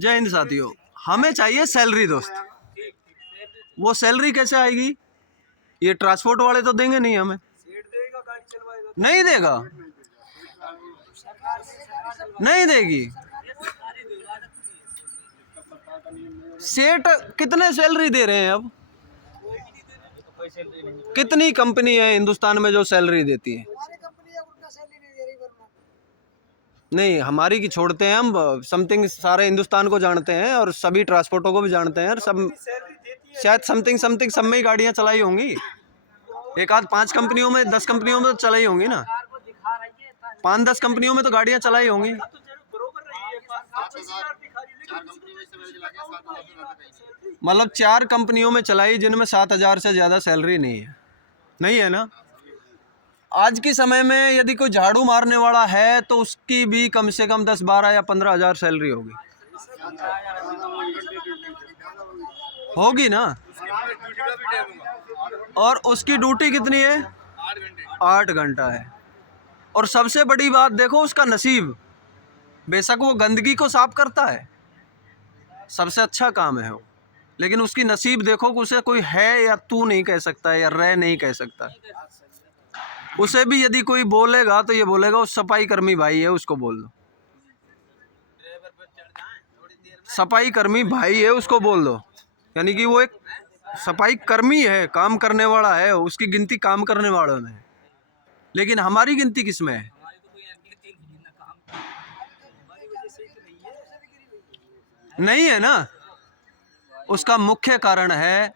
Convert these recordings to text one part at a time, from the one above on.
जय हिंद साथियों, हमें चाहिए सैलरी दोस्त। वो सैलरी कैसे आएगी? ये ट्रांसपोर्ट वाले तो देंगे नहीं हमें। नहीं देगा, नहीं देगी। सेठ कितने सैलरी दे रहे हैं अब? कितनी कंपनी है हिंदुस्तान में जो सैलरी देती है? नहीं, हमारी की छोड़ते हैं हम। समथिंग सारे हिंदुस्तान को जानते हैं और सभी ट्रांसपोर्टों को भी जानते हैं और सब शायद समथिंग समथिंग सब में ही गाड़ियां चलाई होंगी। एक आध 5 कंपनियों में 10 कंपनियों में तो चलाई होंगी ना। 5-10 कंपनियों में तो गाड़ियां चलाई होंगी। मतलब 4 कंपनियों में चलाई जिनमें 7,000 से ज्यादा सैलरी नहीं है। नहीं है ना। आज के समय में यदि कोई झाड़ू मारने वाला है तो उसकी भी कम से कम 10, 12 या 15,000 सैलरी होगी। होगी ना। और उसकी ड्यूटी कितनी है? 8 घंटा है। और सबसे बड़ी बात देखो उसका नसीब। बेशक वो गंदगी को साफ करता है, सबसे अच्छा काम है वो, लेकिन उसकी नसीब देखो कि उसे कोई है या तू नहीं कह सकता या रह नहीं कह सकता। उसे भी यदि कोई बोलेगा तो ये बोलेगा उस सफाई कर्मी भाई है, उसको बोल दो। सफाई कर्मी भाई है, उसको बोल दो। यानी कि वो एक सफाई कर्मी है, काम करने वाला है, उसकी गिनती काम करने वालों में है। लेकिन हमारी गिनती किस में है? नहीं है ना। उसका मुख्य कारण है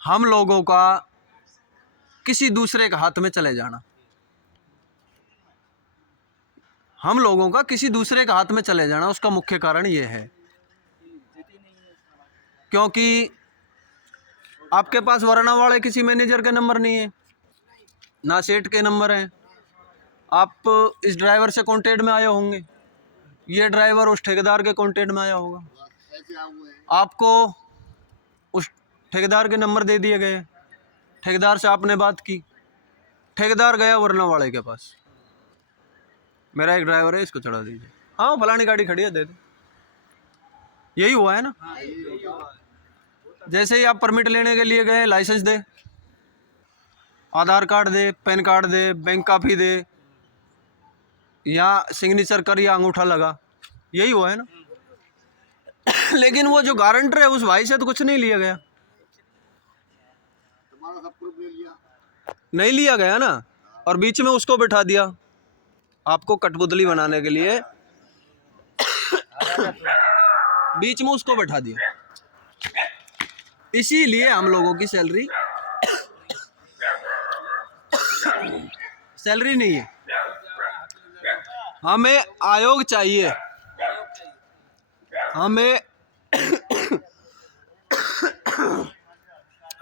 हम लोगों का किसी दूसरे के हाथ में चले जाना। हम लोगों का किसी दूसरे के हाथ में चले जाना, उसका मुख्य कारण ये है। क्योंकि आपके पास वरना वाले किसी मैनेजर के नंबर नहीं है, ना सेठ के नंबर हैं। आप इस ड्राइवर से कांटेक्ट में आए होंगे, ये ड्राइवर उस ठेकेदार के कांटेक्ट में आया होगा, आपको उस ठेकेदार के नंबर दे दिए गए, ठेकेदार से आपने बात की, ठेकेदार गया वरना वाले के पास, मेरा एक ड्राइवर है इसको चढ़ा दीजिए। हाँ, फलानी गाड़ी खड़ी है, दे दे। यही हुआ है ना। जैसे ही आप परमिट लेने के लिए गए, लाइसेंस दे, आधार कार्ड दे, पैन कार्ड दे, बैंक कापी दे, या सिग्नेचर कर या अंगूठा लगा, यही हुआ है ना। लेकिन वो जो गारंटर है उस भाई से तो कुछ नहीं लिया गया। नहीं लिया गया ना। और बीच में उसको बिठा दिया आपको कठपुतली बनाने के लिए। बीच में उसको बैठा दिया। इसीलिए हम लोगों की सैलरी नहीं है। हमें आयोग चाहिए, हमें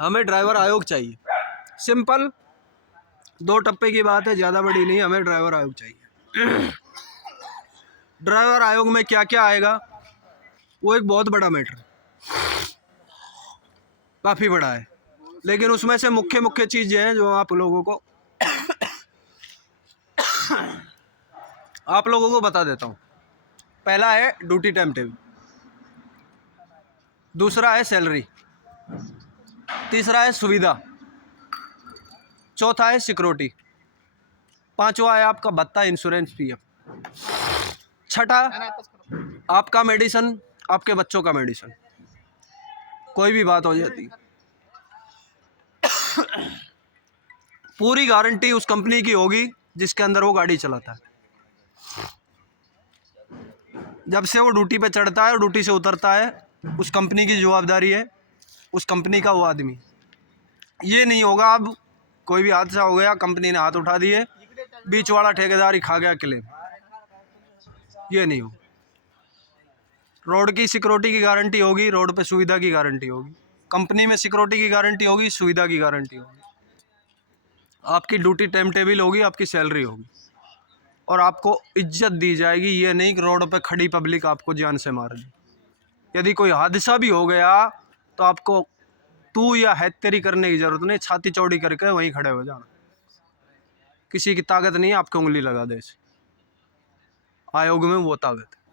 हमें ड्राइवर आयोग चाहिए। सिंपल 2 टप्पे की बात है, ज़्यादा बड़ी नहीं। हमें ड्राइवर आयोग चाहिए। ड्राइवर आयोग में क्या क्या आएगा वो एक बहुत बड़ा मैटर है, काफ़ी बड़ा है। लेकिन उसमें से मुख्य चीज़ें हैं जो आप लोगों को बता देता हूँ। पहला है ड्यूटी टाइम टेबल, दूसरा है सैलरी, तीसरा है सुविधा, चौथा है सिक्योरिटी, पांचवा है आपका भत्ता, इंश्योरेंस, पीएफ, छठा आपका मेडिसन, आपके बच्चों का मेडिसन, कोई भी बात हो जाती पूरी गारंटी उस कंपनी की होगी जिसके अंदर वो गाड़ी चलाता है। जब से वो ड्यूटी पे चढ़ता है और ड्यूटी से उतरता है, उस कंपनी की जवाबदारी है, उस कंपनी का वो आदमी। ये नहीं होगा अब कोई भी हादसा हो गया, कंपनी ने हाथ उठा दिए, बीच वाला ठेकेदार ही खा गया क्लेम, ये नहीं हो। रोड की सिक्योरिटी की गारंटी होगी, रोड पे सुविधा की गारंटी होगी, कंपनी में सिक्योरिटी की गारंटी होगी, सुविधा की गारंटी होगी, आपकी ड्यूटी टाइम टेबल होगी, आपकी सैलरी होगी, और आपको इज्जत दी जाएगी। ये नहीं कि रोड पे खड़ी पब्लिक आपको जान से मार दे। यदि कोई हादसा भी हो गया तो आपको तू या है तेरी करने की जरूरत नहीं, छाती चौड़ी करके वहीं खड़े हो जाना। किसी की ताकत नहीं है आपको उंगली लगा दे। आयोग में वो ताकत है।